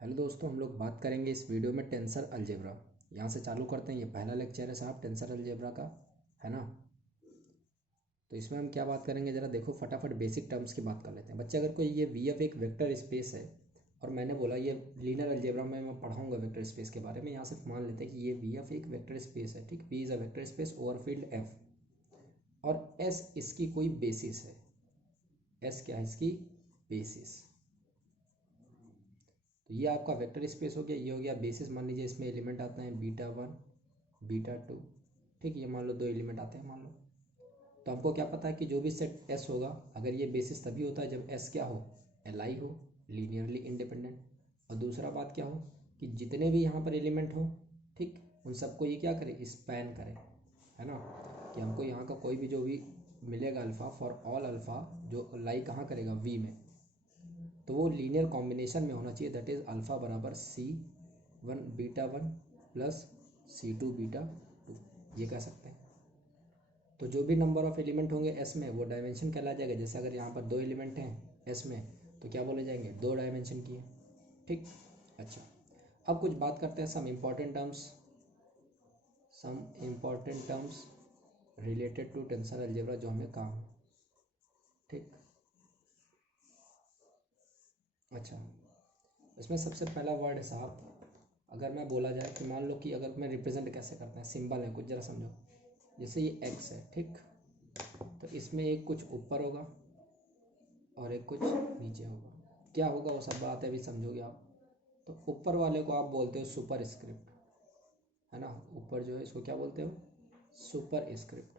Hello दोस्तों, हम लोग बात करेंगे इस वीडियो में टेंसर अलजेब्रा। यहाँ से चालू करते हैं। ये पहला लेक्चर है साहब टेंसर अलजेब्रा का, है ना। तो इसमें हम क्या बात करेंगे, ज़रा देखो फटाफट बेसिक टर्म्स की बात कर लेते हैं। बच्चे, अगर कोई ये वी एफ एक वेक्टर स्पेस है और मैंने बोला ये लीनियर अलजेब्रा में मैं पढ़ाऊँगा वेक्टर स्पेस के बारे में, यहाँ सिर्फ मान लेते हैं कि ये वी एफ एक वेक्टर स्पेस है, ठीक। V is a vector space over field F और एस इसकी कोई बेसिस है। एस क्या है इसकी बेसिस। तो ये आपका वेक्टर स्पेस हो गया, ये हो गया बेसिस। मान लीजिए इसमें एलिमेंट आते हैं बीटा 1 बीटा 2, ठीक। ये मान लो दो एलिमेंट आते हैं मान लो। तो हमको क्या पता है कि जो भी सेट एस होगा, अगर ये बेसिस तभी होता है जब एस क्या हो, एल आई हो, लीनियरली इंडिपेंडेंट। और दूसरा बात क्या हो कि जितने भी यहाँ पर एलिमेंट हो, ठीक, उन सबको ये क्या करे, स्पैन करे, है ना। कि हमको यहाँ का कोई भी जो भी मिलेगा अल्फ़ा, फॉर ऑल अल्फ़ा जो लाई कहाँ करेगा वी में, तो वो लीनियर कॉम्बिनेशन में होना चाहिए। दैट इज़ अल्फ़ा बराबर C1 beta 1 plus C2 beta 2, ये कह सकते हैं। तो जो भी नंबर ऑफ एलिमेंट होंगे एस में वो डायमेंशन कहला जाएगा। जैसे अगर यहाँ पर दो एलिमेंट हैं एस में तो क्या बोले जाएंगे, दो डायमेंशन की है, ठीक। अच्छा, अब कुछ बात करते हैं some important terms related to tensor algebra जो हमें काम है, ठीक। अच्छा, इसमें सबसे पहला वर्ड है साहब, अगर मैं बोला जाए कि मान लो कि अगर मैं रिप्रेजेंट कैसे करते हैं, सिंबल है कुछ, ज़रा समझो। जैसे ये एक्स है, ठीक। तो इसमें एक कुछ ऊपर होगा और एक कुछ नीचे होगा। क्या होगा वो सब बात है, अभी समझोगे आप। तो ऊपर वाले को आप बोलते हो सुपर स्क्रिप्ट, है ना। ऊपर जो है इसको क्या बोलते हो, सुपर स्क्रिप्ट।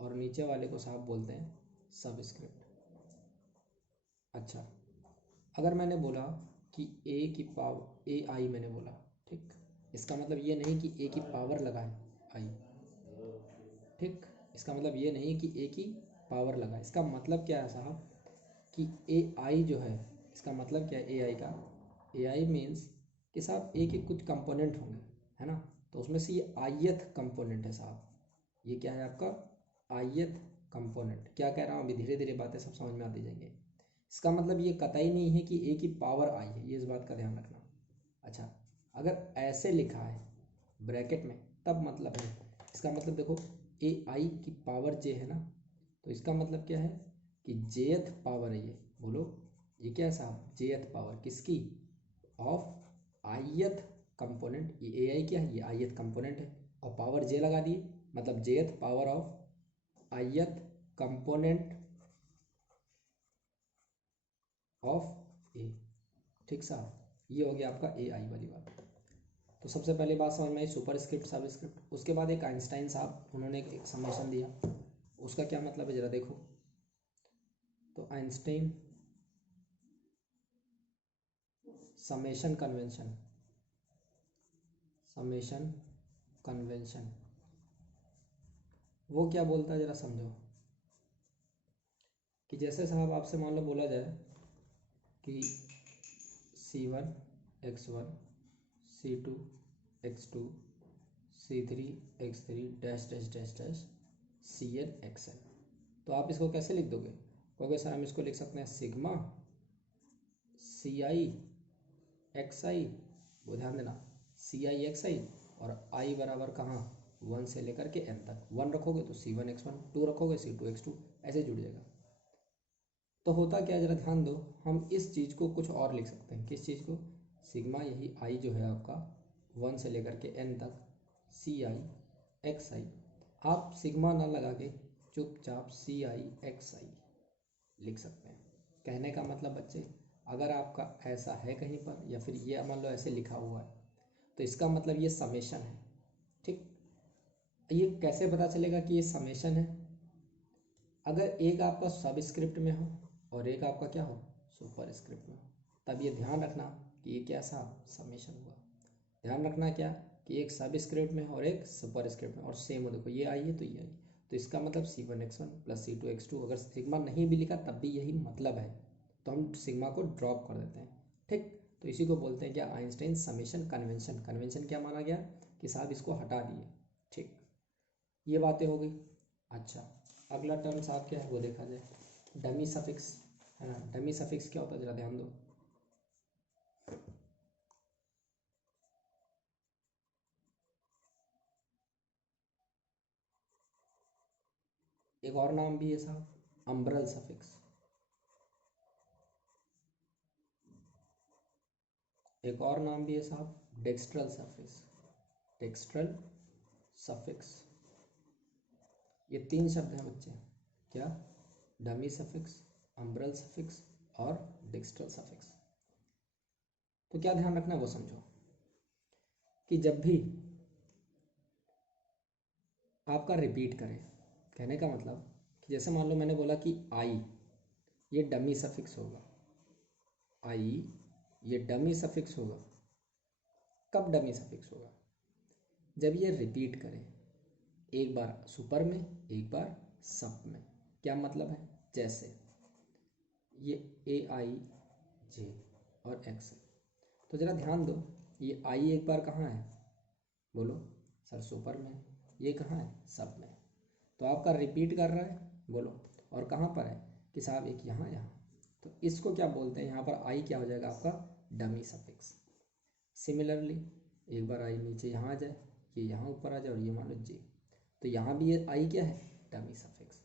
और नीचे वाले को साहब बोलते हैं सब स्क्रिप्ट। अच्छा, अगर मैंने बोला कि ए की पावर ए आई, मैंने बोला, ठीक। इसका मतलब ये नहीं कि ए की पावर लगाए आई, ठीक। इसका मतलब ये नहीं कि ए की पावर लगाए। इसका मतलब क्या है साहब कि ए आई जो है, इसका मतलब क्या है ए आई का, ए आई मीन्स कि साहब ए के कुछ कंपोनेंट होंगे, है ना। तो उसमें से ये आयत कंपोनेंट है साहब। ये क्या है आपका आयत कंपोनेंट। क्या कह रहा हूँ अभी, धीरे धीरे बातें सब समझ में आती जाएंगी। इसका मतलब ये कतई नहीं है कि ए की पावर आई है, ये इस बात का ध्यान रखना। अच्छा, अगर ऐसे लिखा है ब्रैकेट में तब मतलब है। इसका मतलब देखो ए आई की पावर जे है ना, तो इसका मतलब क्या है कि जेथ पावर है ये। बोलो ये क्या है साहब, जेथ पावर किसकी, ऑफ आयत कंपोनेंट। ये ए आई क्या है, ये आयत कंपोनेंट है और पावर जे लगा दिए, मतलब जेथ पावर ऑफ आयत कंपोनेंट ऑफ ए, ठीक साहब। ये हो गया आपका ए आई वाली बात। तो सबसे पहले बात समझ में आई, सुपर स्क्रिप्ट सब स्क्रिप्ट। उसके बाद एक आइंस्टाइन साहब, उन्होंने एक समेशन दिया, उसका क्या मतलब है जरा देखो। तो आइंस्टाइन समेशन कन्वेंशन वो क्या बोलता है जरा समझो। कि जैसे साहब आपसे मान लो बोला जाए कि C1 x1 C2 x2 C3 x3 dash dash dash dash CN xN। तो आप इसको कैसे लिख दोगे, कहोगे सर हम इसको लिख सकते हैं सिग्मा CI xI, वो ध्यान देना CI xI, और I बराबर कहाँ 1 से लेकर के n तक। 1 रखोगे तो C1 x1, 2 रखोगे C2 x2, ऐसे जुड़ जाएगा। तो होता क्या है जरा ध्यान दो, हम इस चीज़ को कुछ और लिख सकते हैं। किस चीज़ को, सिग्मा यही आई जो है आपका 1 से लेकर के n तक CI xI। आप सिग्मा ना लगा के चुपचाप CI xI लिख सकते हैं। कहने का मतलब बच्चे, अगर आपका ऐसा है कहीं पर या फिर ये मान लो ऐसे लिखा हुआ है, तो इसका मतलब ये समेशन है, ठीक। ये कैसे पता चलेगा कि ये समेशन है, अगर एक आपका सब स्क्रिप्ट में हो और एक आपका क्या हो सुपर स्क्रिप्ट में हो, तब ये ध्यान रखना कि ये क्या सा समेशन हुआ। ध्यान रखना क्या कि एक सब स्क्रिप्ट में और एक सुपर स्क्रिप्ट में और सेम हो। देखो ये आई है तो ये आई, तो इसका मतलब C1 x1 plus C2 x2। अगर सिग्मा नहीं भी लिखा तब भी यही मतलब है, तो हम सिग्मा को ड्रॉप कर देते हैं, ठीक। तो इसी को बोलते हैं क्या, आइंस्टाइन समेशन कन्वेंशन। कन्वेंशन क्या माना गया कि साहब इसको हटा दिए, ठीक। ये बातें हो गई। अच्छा, अगला टर्म साहब क्या है वो देखा जाए, डमी सफिक्स, है ना। डमी सफिक्स क्या होता है जरा ध्यान दो। एक और नाम भी है साहब, अम्ब्रल सफिक्स। एक और नाम भी है साहब, डेक्स्ट्रल सफिक्स। डेक्स्ट्रल सफिक्स, ये 3 शब्द हैं बच्चे। क्या? डमी सफिक्स, अम्ब्रल सफिक्स और डेक्स्ट्रल सफिक्स। तो क्या ध्यान रखना है वो समझो कि जब भी आपका रिपीट करें, कहने का मतलब कि जैसे मान लो मैंने बोला कि आई, ये डमी सफिक्स होगा। आई ये डमी सफिक्स होगा। कब डमी सफिक्स होगा? जब ये रिपीट करें, एक बार सुपर में, एक बार सब में। क्या मतलब है? जैसे ये ए आई जे और एक्स है, तो ज़रा ध्यान दो, ये आई एक बार कहाँ है? बोलो सर सुपर में। ये कहाँ है? सब में। तो आपका रिपीट कर रहा है, बोलो, और कहाँ पर है कि साहब एक यहाँ यहाँ। तो इसको क्या बोलते हैं? यहाँ पर आई क्या हो जाएगा आपका? Dummy suffix. सिमिलरली एक बार आई नीचे यहाँ आ जाए, ये यहाँ ऊपर आ जाए और ये मान लो जे, तो यहाँ भी ये आई क्या है? Dummy suffix.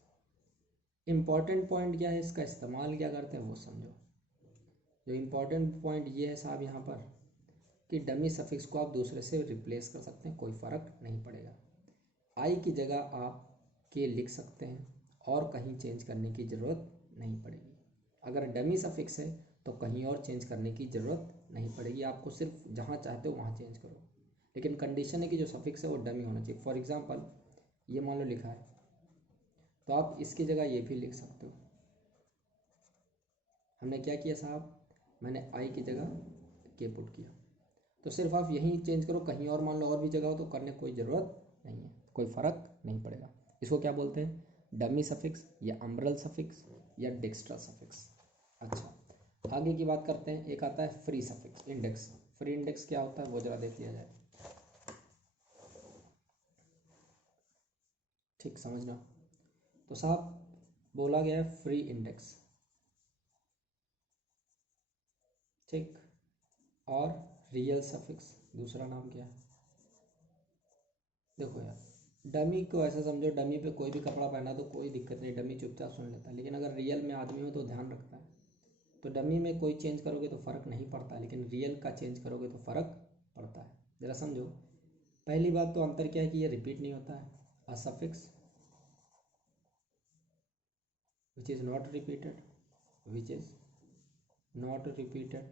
इम्पॉर्टेंट पॉइंट क्या है, इसका इस्तेमाल क्या करते हैं वो समझो। जो इम्पॉर्टेंट पॉइंट ये है साहब यहाँ पर कि डमी सफिक्स को आप दूसरे से रिप्लेस कर सकते हैं, कोई फ़र्क नहीं पड़ेगा। आई की जगह आप के लिख सकते हैं और कहीं चेंज करने की ज़रूरत नहीं पड़ेगी। अगर डमी सफिक्स है तो कहीं और चेंज करने की ज़रूरत नहीं पड़ेगी, आपको सिर्फ जहाँ चाहते हो वहाँ चेंज करो। लेकिन कंडीशन है कि जो सफिक्स है वो डमी होना चाहिए। फॉर एग्जांपल ये मान लो लिखा है, तो आप इसकी जगह ये भी लिख सकते हो। हमने क्या किया साहब? मैंने आई की जगह के पुट किया, तो सिर्फ आप यहीं चेंज करो, कहीं और मान लो और भी जगह हो तो करने कोई ज़रूरत नहीं है, कोई फ़र्क नहीं पड़ेगा। इसको क्या बोलते हैं? डमी सफिक्स या अम्ब्रल सफिक्स या डेक्स्ट्रल सफिक्स। अच्छा, आगे की बात करते हैं। एक आता है free suffix, index. Free index क्या होता है वो जरा देख लिया जाए, ठीक समझना। तो साहब बोला गया है फ्री इंडेक्स, ठीक, और रियल सफिक्स दूसरा नाम क्या है? देखो यार, डमी को ऐसा समझो, डमी पे कोई भी कपड़ा पहना तो कोई दिक्कत नहीं, डमी चुपचाप सुन लेता है। लेकिन अगर रियल में आदमी हो तो ध्यान रखता है। तो डमी में कोई चेंज करोगे तो फ़र्क नहीं पड़ता, लेकिन रियल का चेंज करोगे तो फ़र्क पड़ता है। ज़रा समझो, पहली बात तो अंतर क्या है कि ये रिपीट नहीं होता है। अ suffix which is not repeated, which is not repeated,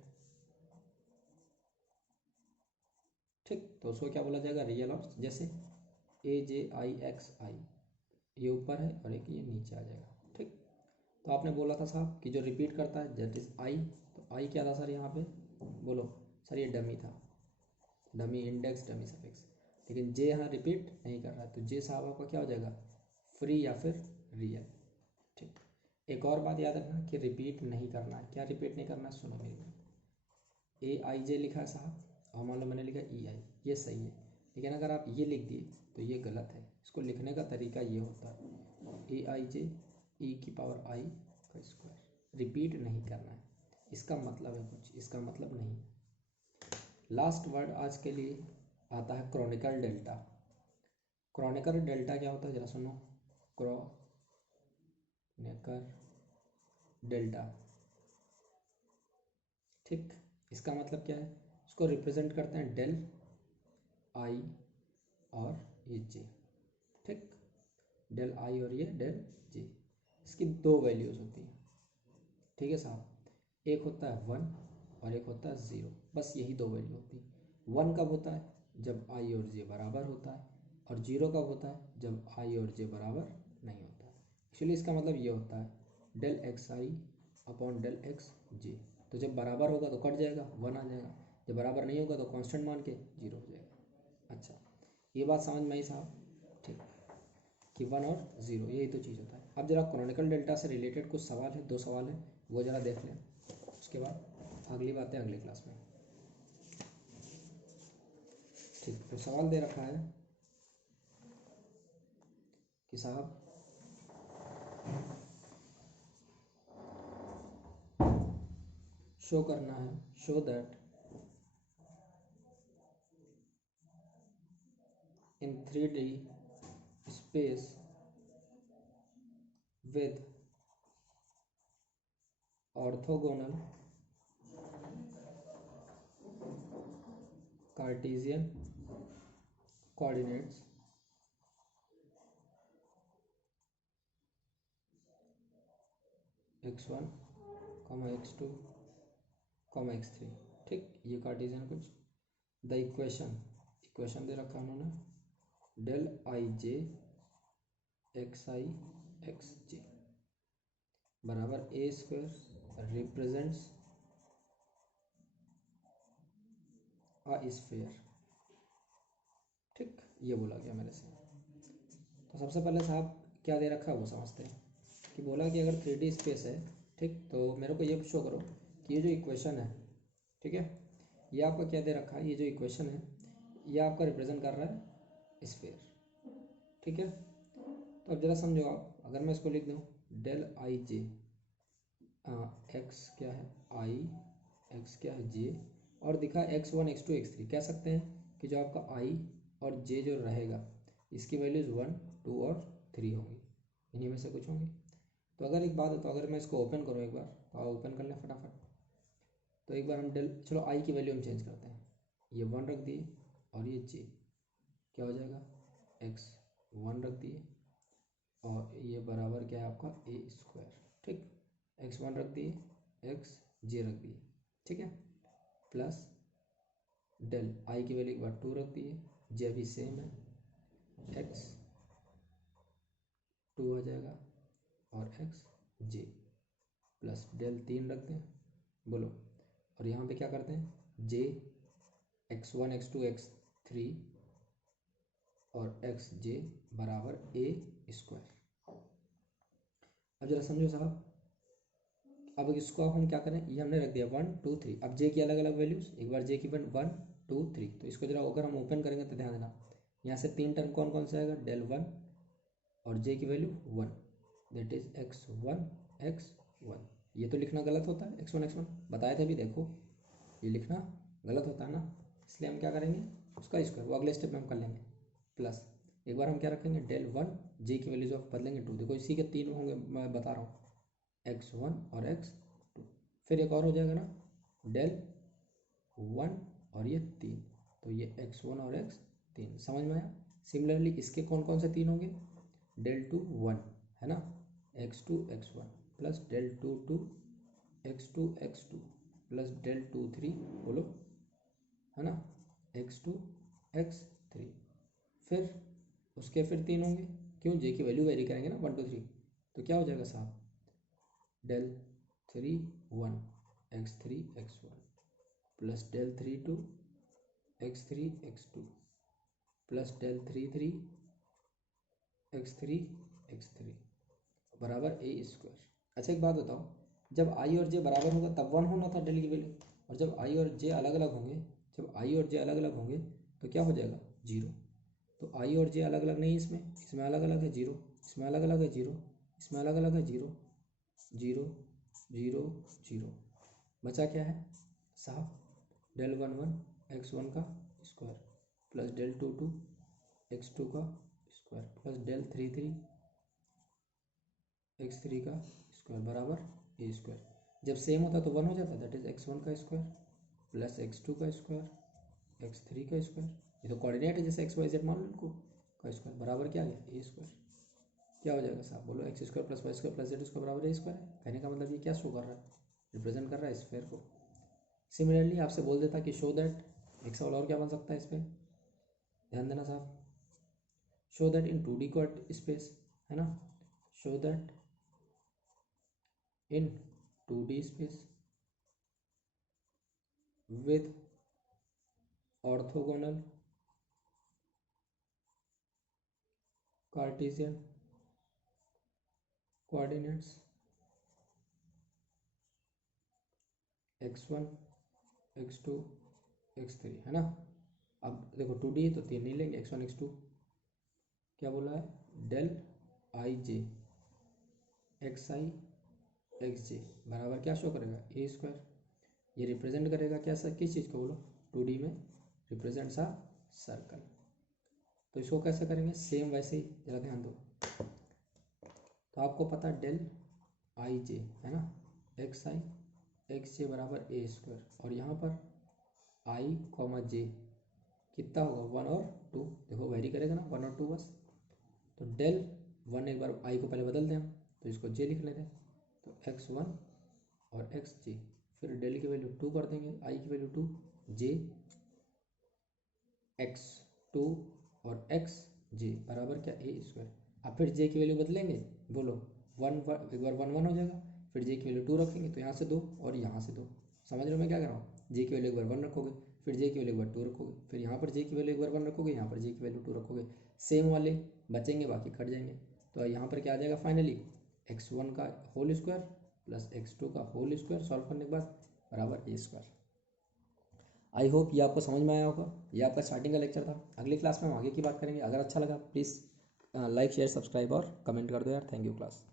ठीक, तो उसको क्या बोला जाएगा? रियल। और जैसे ए जे आई एक्स आई, ये ऊपर है और एक ये नीचे आ जाएगा, ठीक। तो आपने बोला था साहब कि जो रिपीट करता है दैट इज़ आई, तो आई क्या था सर यहाँ पे? बोलो सर, ये डमी था, डमी इंडेक्स, डमी सफिक्स। लेकिन जे यहाँ रिपीट नहीं कर रहा है, तो जे साहब आपका क्या हो जाएगा? फ्री या फिर रियल, ठीक। एक और बात याद रखना कि रिपीट नहीं करना है। क्या रिपीट नहीं करना है? सुनो मेरी बात। ए आई जे लिखा है साहब, और मान लो मैंने लिखा ई आई, ये सही है। लेकिन अगर आप ये लिख दिए तो ये गलत है। इसको लिखने का तरीका ये होता है, ए आई जे ई की पावर आई का स्क्वायर। रिपीट नहीं करना है, इसका मतलब है कुछ, इसका मतलब नहीं। लास्ट वर्ड आज के लिए आता है क्रॉनिकल डेल्टा। क्रॉनिकल डेल्टा क्या होता है जरा सुनो। क्रॉनिकल डेल्टा, ठीक, इसका मतलब क्या है? इसको रिप्रेजेंट करते हैं डेल आई और ये जे, ठीक, डेल आई और ये डेल जे। इसकी 2 वैल्यूज़ होती हैं, ठीक है साहब। एक होता है 1 और एक होता है 0, बस यही 2 वैल्यू होती हैं। 1 कब होता है? जब आई और जे बराबर होता है, और 0 कब होता है? जब आई और जे बराबर नहीं होता है। एक्चुअली इसका मतलब ये होता है डेल एक्स आई अपॉन डेल एक्स जे। तो जब बराबर होगा तो कट जाएगा, 1 आ जाएगा। जब बराबर नहीं होगा तो कांस्टेंट मान के 0 हो जाएगा। अच्छा, ये बात समझ में आई साहब, ठीक, कि 1 और 0 यही तो चीज़ होता है। अब जरा क्रॉनिकल डेल्टा से रिलेटेड कुछ सवाल है, 2 सवाल है, वो ज़रा देख लें। उसके बाद अगली बातें अगली क्लास में, ठीक। तो सवाल दे रखा है कि साहब शो करना है, show that in 3D space with orthogonal Cartesian coordinates x1, x2, x3। ठीक, ये कार्टेशियन कुछ द इक्वेशन दे रखा उन्होंने del I J X I X J बराबर ए स्क्वायर रिप्रेजेंट्स अ स्फीयर। ठीक, ये बोला गया मेरे से। तो सबसे पहले साहब क्या दे रखा है वो समझते हैं कि बोला कि अगर 3D स्पेस है, ठीक, तो मेरे को ये शो करो कि ये जो इक्वेशन है, ठीक है, ये आपका क्या दे रखा है, ये जो इक्वेशन है ये आपका रिप्रेजेंट कर रहा है स्फीयर। ठीक है, तो अब जरा समझो आप, अगर मैं इसको लिख दूँ डेल आई जे एक्स क्या है आई, एक्स क्या है जे, और दिखा x1 x2 x3, कह सकते हैं कि जो आपका आई और जे जो रहेगा इसकी वैल्यूज़ 1 2 और 3 होंगी, इन्हीं में से कुछ होंगी। तो अगर एक बात है, तो अगर मैं इसको ओपन करूँ एक बार, तो आप ओपन कर लें फटाफट। तो एक बार हम डेल, चलो आई की वैल्यू हम चेंज करते हैं, ये 1 रख दिए और ये जे क्या हो जाएगा x1 रख दिए और ये बराबर क्या है आपका ए स्क्वायर। ठीक, x1 रख दिए, x जे रख दिए, ठीक है, प्लस डेल आई की वैल्यू एक बार 2 रख दिए, जे भी सेम है, x 2 आ जाएगा और x जे प्लस डेल 3 रख दें, बोलो, और यहाँ पे क्या करते हैं जे x1 x2 x3 और एक्स जे बराबर ए स्क्वायर। अब जरा समझो साहब, अब इसको अब हम क्या करें, ये हमने रख दिया 1 2 3, अब जे की अलग अलग वैल्यूज, एक बार जे की 1 2 3, तो इसको जरा अगर हम ओपन करेंगे तो ध्यान देना यहाँ से 3 टर्म कौन कौन से आएगा, डेल 1 और जे की वैल्यू 1, दैट इज x1 ये तो लिखना गलत होता है, x1 बताए थे अभी, देखो ये लिखना गलत होता है ना, इसलिए हम क्या करेंगे उसका स्क्वायर, वो अगले स्टेप में हम कर लेंगे, प्लस एक बार हम क्या रखेंगे डेल 1 जे की वैल्यूज ऑफ बदलेंगे 2, देखो इसी के 3 होंगे, मैं बता रहा हूँ x1 और x2, फिर एक और हो जाएगा ना डेल 1 और ये 3, तो ये x1 और x3 समझ में आया। सिमिलरली इसके कौन कौन से 3 होंगे, डेल 2 1 है ना, x2 x1 plus del 2 2 x2 x2 plus del 2 3, बोलो, है ना, x2 x3, फिर उसके फिर 3 होंगे, क्यों जे की वैल्यू वेरी करेंगे ना 1 2 3, तो क्या हो जाएगा साहब del 3 1 x3 x1 plus del 3 2 x3 x2 plus del 3 3 x3 x3 बराबर ए स्क्वायर। अच्छा एक बात बताओ, जब आई और जे बराबर होगा तब 1 होना था डेल की वैल्यू, और जब आई और जे अलग अलग होंगे, जब आई और जे अलग अलग होंगे तो क्या हो जाएगा 0, तो आई और जे अलग अलग नहीं, इसमें अलग अलग है 0, इसमें अलग अलग है 0, इसमें अलग अलग है 0 0 0 0, बचा क्या है साहब डेल 1 1 x1 का स्क्वायर प्लस डेल 2 2 x2 का स्क्वायर प्लस डेल 3 3 x3 का स्क्वायर बराबर ए स्क्वायर। जब सेम होता तो 1 हो जाता, दैट इज x1 का स्क्वायर प्लस x2 का स्क्वायर x3 का स्क्वायर, ये तो कोऑर्डिनेट है जैसे एक्स वाई जेड मान लो इनको, का स्क्वायर बराबर क्या आ गया ए स्क्वायर। क्या हो जाएगा साहब, बोलो x square plus y square plus z square बराबर ए स्क्वायर है। कहने का मतलब ये क्या शो कर रहा है, रिप्रेजेंट कर रहा है स्फीयर को। सिमिलरली आपसे बोल देता कि शो दैट, एक सवाल और क्या बन सकता है इस पर, ध्यान देना साहब, show that in 2D space, है ना, show that in 2D space with orthogonal Cartesian coordinates x1 x2 x3, है ना। अब देखो 2D तो 3 नहीं लेंगे, x1 x2 क्या बोला है, del I J X I X J बराबर क्या शो करेगा ए स्क्वायर, ये रिप्रेजेंट करेगा क्या सर, किस चीज़ को बोलो 2D में, रिप्रेजेंट्स अ सर्कल। तो इसको कैसे करेंगे, सेम वैसे ही, जरा ध्यान दो, तो आपको पता है डेल आई जे है ना, एक्स आई एक्स जे बराबर ए स्क्वायर, और यहाँ पर आई कॉमा जे कितना होगा 1 और 2, देखो वेरी करेगा ना 1 और 2 बस। तो डेल 1 एक बार आई को पहले बदल दें हम, तो इसको जे लिख लेते हैं, तो x1 और एक्स जे, फिर डेल की वैल्यू 2 कर देंगे, आई की वैल्यू 2, जे x2 और एक्स जे बराबर क्या ए स्क्वायर। अब फिर जे की वैल्यू बदलेंगे, बोलो 1 एक बार 1 1 हो जाएगा, फिर जे की वैल्यू 2 रखेंगे, तो यहाँ से 2 और यहाँ से 2, समझ रहे हो मैं क्या कर रहा हूँ। जे की वैल्यू एक बार 1 रखोगे, फिर जे की वैल्यू एक बार 2 रखोगे, फिर यहाँ पर जे की वैल्यू एक बार 1 रखोगे, यहाँ पर जे की वैल्यू 2 रखोगे, सेम वाले बचेंगे, बाकी कट जाएंगे। तो यहाँ पर क्या आ जाएगा फाइनली, x1 का होल स्क्वायर प्लस x2 का होल स्क्वायर सॉल्व करने के बाद बराबर ए स्क्वायर। आई होप ये आपको समझ में आया होगा। ये आपका स्टार्टिंग का लेक्चर था। अगली क्लास में हम आगे की बात करेंगे। अगर अच्छा लगा प्लीज़ लाइक शेयर सब्सक्राइब और कमेंट कर दो यार। Thank you class.